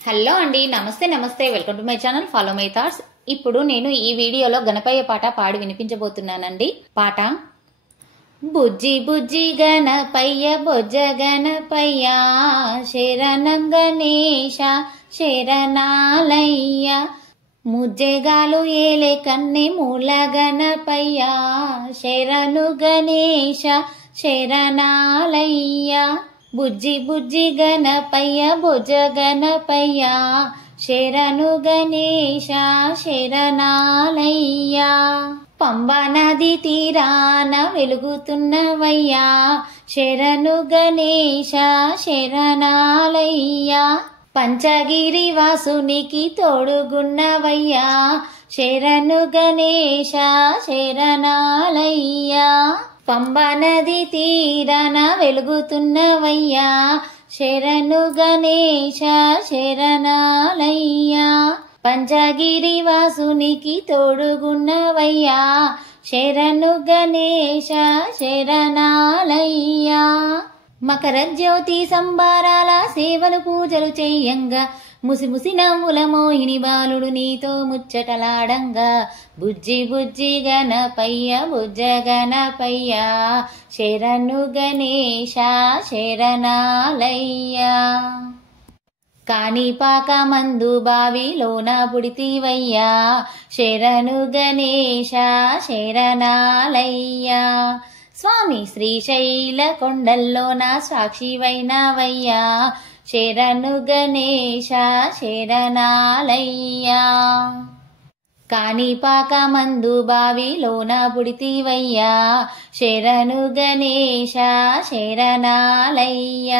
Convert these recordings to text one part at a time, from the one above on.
Hello అండి, నమస్తే నమస్తే. Welcome to my channel follow my thoughts. ఇప్పుడు నేను ఈ వీడియోలో గణపయ్య పాట పాడి వినిపించబోతున్నానండి. పాట: బుజ్జి బుజ్జి గణపయ్య బొజ్జ గణపయ్య, శరణం గణేశ శరణాలయ్య, ముజ్జెగాలు ఏలే కన్నె మూల గణపయ్య, శరణు గణేశ శరణాలయ్య. బుజ్జి బుజ్జి గణపయ్య బొజ్జ గణపయ్య, శరణు గణేశ శరణాలయ్య. పంబా నది తీరాన వెలుగుతున్నవయ్యా, శరణు గణేశ శరణాలయ్య. పంచగిరి వాసునికి తోడుగున్నవయ్యా, శరణు గణేశ శరణాలయ్య. పంబా నది తీరాన వెలుగుతున్నవయ్యా, శరణు గణేశ శరణాలయ్య. పంచగిరి వాసునికి తోడుగున్నవయ్యా, శరణు గణేశ శరణాలయ్య. మకర జ్యోతి సంబారాల సేవలు పూజలు చెయ్యంగా, ముసిముసి నవ్వుల మోహిని బాలుడు నీతో ముచ్చటలాడంగా, బుజ్జి బుజ్జి గణపయ్య బుజ్జ గణపయ్య, శరణు గణేశ శరణాలయ్య. కాణిపాక మందు బావిలోన పుడితివయ్యా, శరణు గణేశ శరణాలయ్య. స్వామి శ్రీశైల కొండల్లోన సాక్షివైనవయ్యా, శరణు గణేశ శరణాలయ్య. కాణిపాక మందు బావిలోన పుడితివయ్యా, శరణు గణేశ శరణాలయ్య.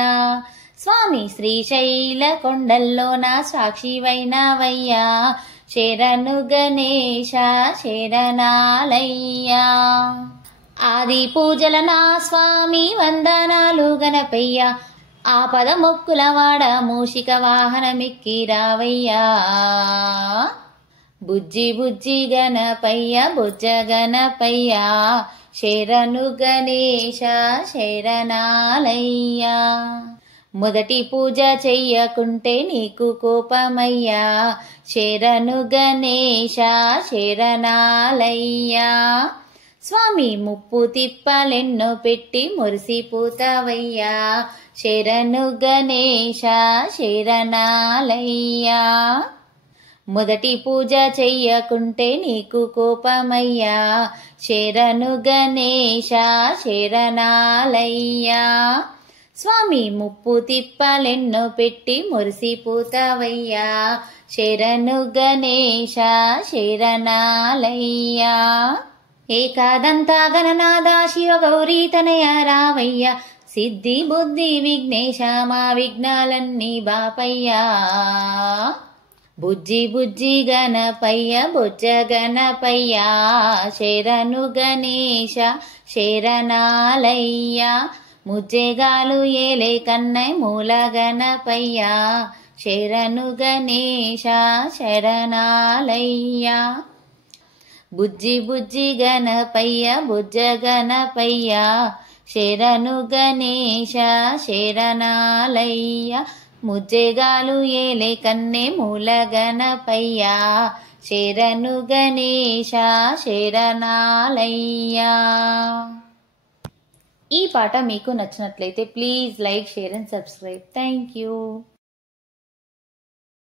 స్వామి శ్రీశైల కొండల్లోన సాక్షివైనవయ్యా, శరణు గణేశ శరణాలయ్య. ఆది పూజల నా స్వామి వందనాలు గణపయ్య, ఆపద మొక్కుల వాడ మూషిక వాహనమెక్కి రావయ్యా. బుజ్జి బుజ్జి గణపయ్య బొజ్జ గణపయ్య, శరణు గణేశ శరణాలయ్య. మొదటి పూజ చెయ్యకుంటే నీకు కోపమయ్యా, శరణు గణేశ శరణాలయ్య. స్వామి ముప్పు తిప్పలెన్నో పెట్టి మురిసిపోతావయ్యా, శరణు గణేశ శరణాలయ్య. మొదటి పూజ చెయ్యకుంటే నీకు కోపమయ్యా, శరణు గణేశ శరణాలయ్య. స్వామి ముప్పు తిప్పలెన్నో పెట్టి మురిసిపోతావయ్యా, శరణు గణేశ శరణాలయ్య. ఏకాదంత గణనాథ శివ గౌరీ తనయ రావయ్య, సిద్ధి బుద్ధి విఘ్నేశ మా విఘ్నాలన్నీ బాపయ్యా. బుజ్జి బుజ్జి గణపయ్య బొజ్జ గణపయ్య, శరణు గణేశ శరణాలయ్య. ముజ్జెగాలు ఏలే కన్నై మూల గణపయ్య, శరణు గణేశ శరణాలయ్య. బుజ్జి బుజ్జి గణపయ్య బొజ్జ గణపయ్య, శరణు గణేశ శరణాలయ్య. ముజ్జెగాలు ఏలే కన్నె మూల గణపయ్య, శరణు గణేశ శరణాలయ్య. ఈ పాట మీకు నచ్చినట్లయితే please like, share and subscribe. Thank you.